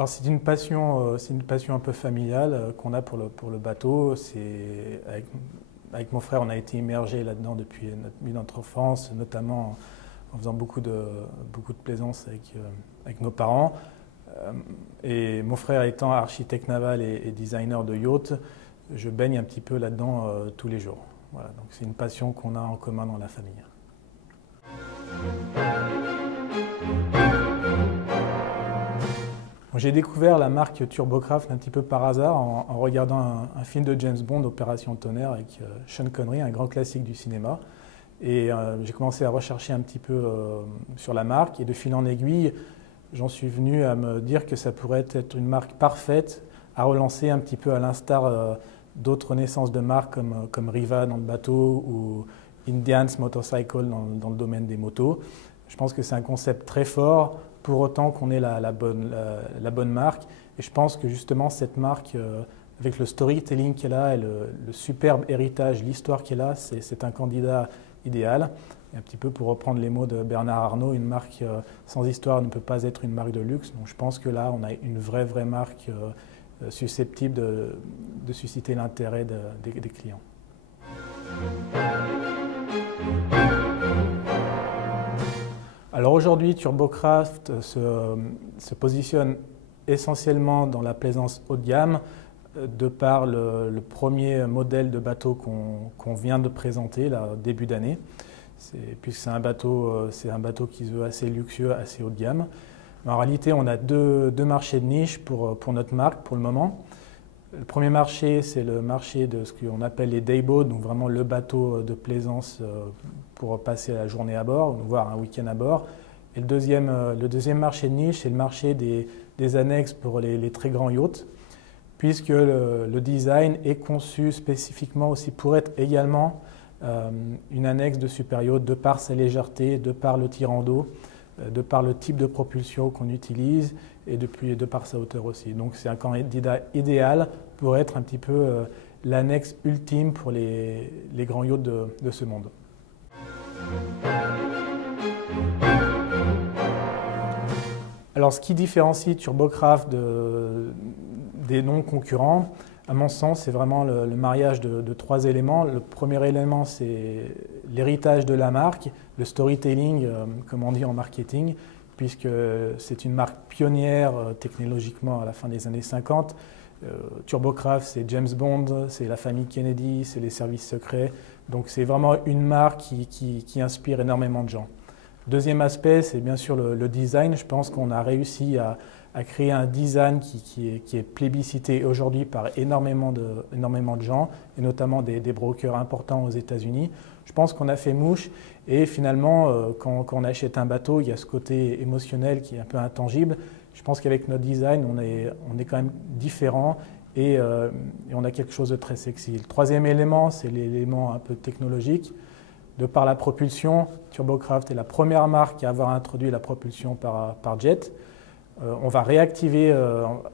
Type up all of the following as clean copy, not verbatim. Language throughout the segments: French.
Alors c'est une passion un peu familiale qu'on a pour le bateau. Avec mon frère, on a été immergé là-dedans depuis notre enfance, notamment en faisant beaucoup de plaisance avec nos parents. Et mon frère étant architecte naval et designer de yacht, je baigne un petit peu là-dedans tous les jours. Voilà, donc c'est une passion qu'on a en commun dans la famille. J'ai découvert la marque Turbocraft un petit peu par hasard en regardant un film de James Bond, Opération Tonnerre, avec Sean Connery, un grand classique du cinéma. Et j'ai commencé à rechercher un petit peu sur la marque et de fil en aiguille, j'en suis venu à me dire que ça pourrait être une marque parfaite à relancer un petit peu à l'instar d'autres naissances de marques comme Riva dans le bateau ou Indians Motorcycle dans le domaine des motos. Je pense que c'est un concept très fort, pour autant qu'on ait la bonne marque. Et je pense que justement cette marque, avec le storytelling qu'elle a et le superbe héritage, l'histoire qu'elle a, c'est un candidat idéal. Et un petit peu pour reprendre les mots de Bernard Arnault, une marque sans histoire ne peut pas être une marque de luxe. Donc je pense que là, on a une vraie marque susceptible de susciter l'intérêt des clients. Alors aujourd'hui, Turbocraft se positionne essentiellement dans la plaisance haut de gamme de par le premier modèle de bateau qu'on vient de présenter là, début d'année. Puisque c'est un bateau qui se veut assez luxueux, assez haut de gamme. En réalité, on a deux marchés de niche pour notre marque pour le moment. Le premier marché, c'est le marché de ce qu'on appelle les dayboats, donc vraiment le bateau de plaisance pour passer la journée à bord, voire un week-end à bord. Et le deuxième marché de niche, c'est le marché des annexes pour les très grands yachts, puisque le design est conçu spécifiquement aussi pour être également une annexe de super yacht de par sa légèreté, de par le tirant d'eau, de par le type de propulsion qu'on utilise et de par sa hauteur aussi. Donc c'est un candidat idéal pour être un petit peu l'annexe ultime pour les grands yachts de ce monde. Alors ce qui différencie Turbocraft des non-concurrents, à mon sens, c'est vraiment le mariage de trois éléments. Le premier élément, c'est l'héritage de la marque, le storytelling, comme on dit en marketing, puisque c'est une marque pionnière technologiquement à la fin des années 50. Turbocraft, c'est James Bond, c'est la famille Kennedy, c'est les services secrets. Donc c'est vraiment une marque qui inspire énormément de gens. Deuxième aspect, c'est bien sûr le design. Je pense qu'on a réussi à créer un design qui est plébiscité aujourd'hui par énormément de gens, et notamment des brokers importants aux États-Unis. Je pense qu'on a fait mouche et finalement, quand on achète un bateau, il y a ce côté émotionnel qui est un peu intangible. Je pense qu'avec notre design, on est quand même différent et on a quelque chose de très sexy. Le troisième élément, c'est l'élément un peu technologique. De par la propulsion, Turbocraft est la première marque à avoir introduit la propulsion par jet. On va réactiver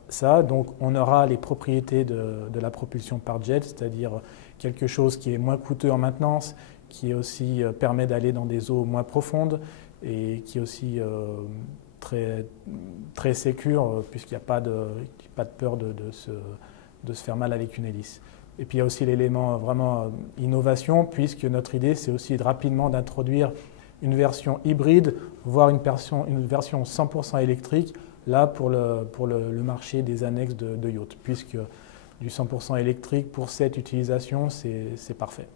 ça, donc on aura les propriétés de la propulsion par jet, c'est-à-dire quelque chose qui est moins coûteux en maintenance, qui aussi permet d'aller dans des eaux moins profondes et qui est aussi très sécure, puisqu'il n'y a pas de peur de se faire mal avec une hélice. Et puis il y a aussi l'élément vraiment innovation, puisque notre idée, c'est aussi rapidement d'introduire une version hybride, voire une version 100% électrique, là pour le marché des annexes de yacht, puisque du 100% électrique pour cette utilisation, c'est parfait.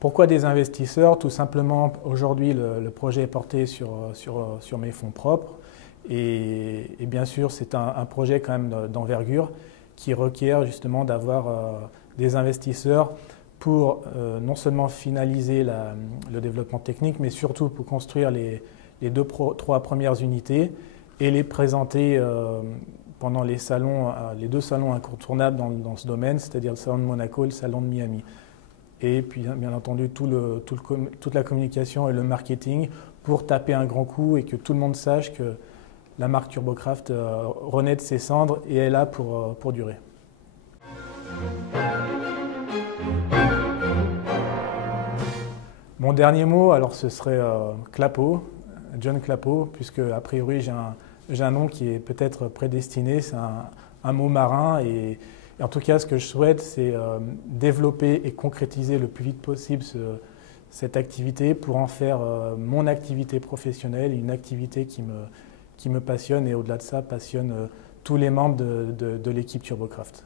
Pourquoi des investisseurs? Tout simplement, aujourd'hui, le projet est porté sur mes fonds propres. Et bien sûr, c'est un projet quand même d'envergure qui requiert justement d'avoir des investisseurs pour non seulement finaliser le développement technique, mais surtout pour construire les trois premières unités et les présenter pendant les deux salons incontournables dans ce domaine, c'est-à-dire le salon de Monaco et le salon de Miami. Et puis bien entendu toute la communication et le marketing pour taper un grand coup et que tout le monde sache que la marque Turbocraft renaît de ses cendres et est là pour durer. Mon dernier mot, alors ce serait Clapeau, John Clapeau, puisque a priori j'ai un nom qui est peut-être prédestiné, c'est un mot marin et en tout cas ce que je souhaite c'est développer et concrétiser le plus vite possible cette activité pour en faire mon activité professionnelle, une activité qui me passionne et au-delà de ça passionne tous les membres de l'équipe TurboCraft.